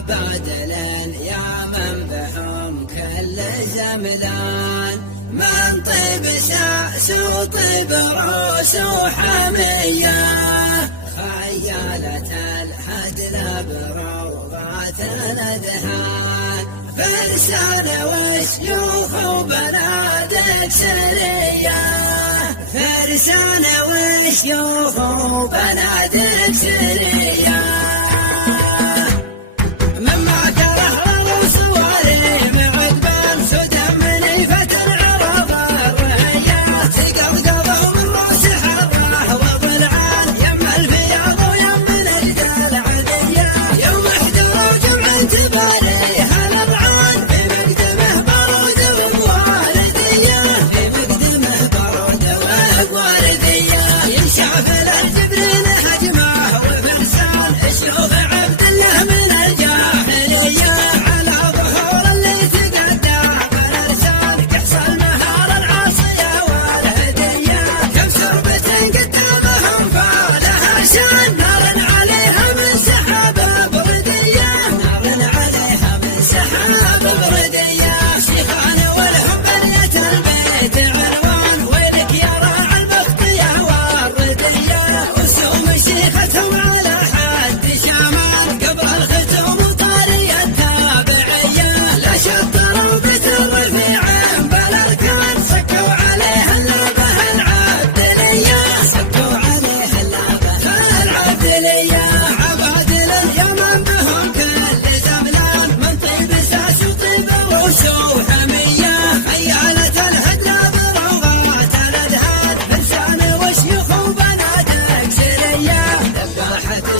عبادل يا من بهم كل زملان، من طيب سأس وطيب روس وحمية، خيالة الهدل بروضات الأذهان، فرسان وشيوخ وبنادق سرية، فرسان وشيوخ وبنادق سرية.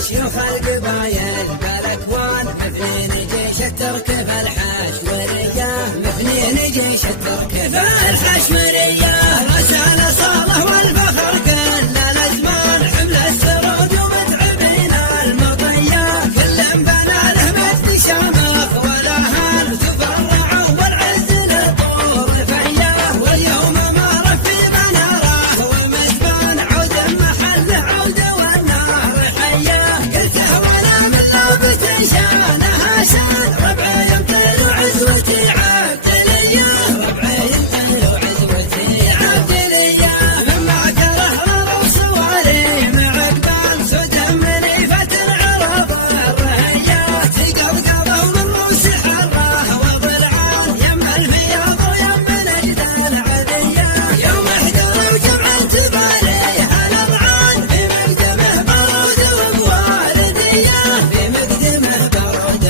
شيوخ القبايل بالاكوان مثلين جيش التركب الحشمرية، مثلين جيش التركب الحشمرية، رسالة صالح والفخر كل الازمان، حمل السرود ومتعبين المطية، كل بنى له مجد شامخ والاهل تفرعوا والعز للطور فيه، واليوم ما رفي مناره ومزبان عود محله عود والنار حيه، شانها شان ربعي يمتل وعزوتي عبدلية، ربعي يمتل وعزوتي عبدلية، من معكره روس واريم عقبال سدى منيفة العرب الرهية، تقضقضه من روس حره وضلعان يم الفياض ويم نجد العذية، يوم احضروا جمعة تباليها الأضعان في مقدمه برود وبواردية، في مقدمه برود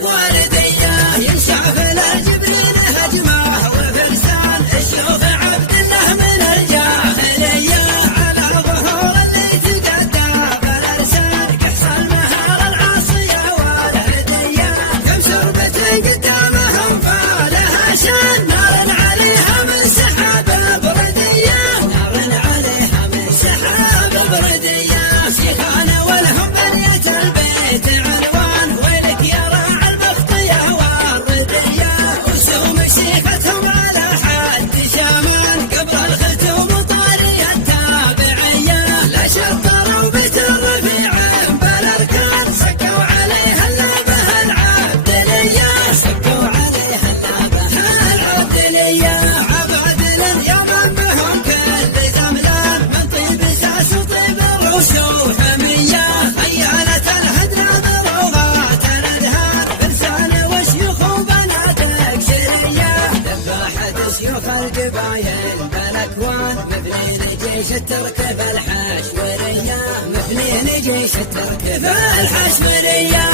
وبواردية، ينشاف الجبريل هجمه وفرسان الشيوخ عبد الله من الجاهلية، على ظهور اللي تقدى بالأرسال قحص المهار العاصية والهدية، كم شربة قدامهم فالها شان، نار عليها من سحاب بردية، نار عليها من سحاب بردية، شيخان ولهم بنية البيت عنوان، ويلك يا راعي البختية والردية، وسوم شيختهم على حد شامان، قبل الختوم طاري التابعية، لا شطروا بيت الرفيع بالاركان، سكوا عليها اللابه العبدلية، سكوا عليها اللابه العبدلية، عبادل يا من بهم كل زملان، من طيب ساس وطيب روس وحمية، خيالة الهدى بروضات الأذهان، فرسان وشيوخ وبنادق سرية، ذباحة شيوخ القبايل بالاكوان، مثلين جيش التركب الحشمرية، مثلين جيش التركب الحشمرية.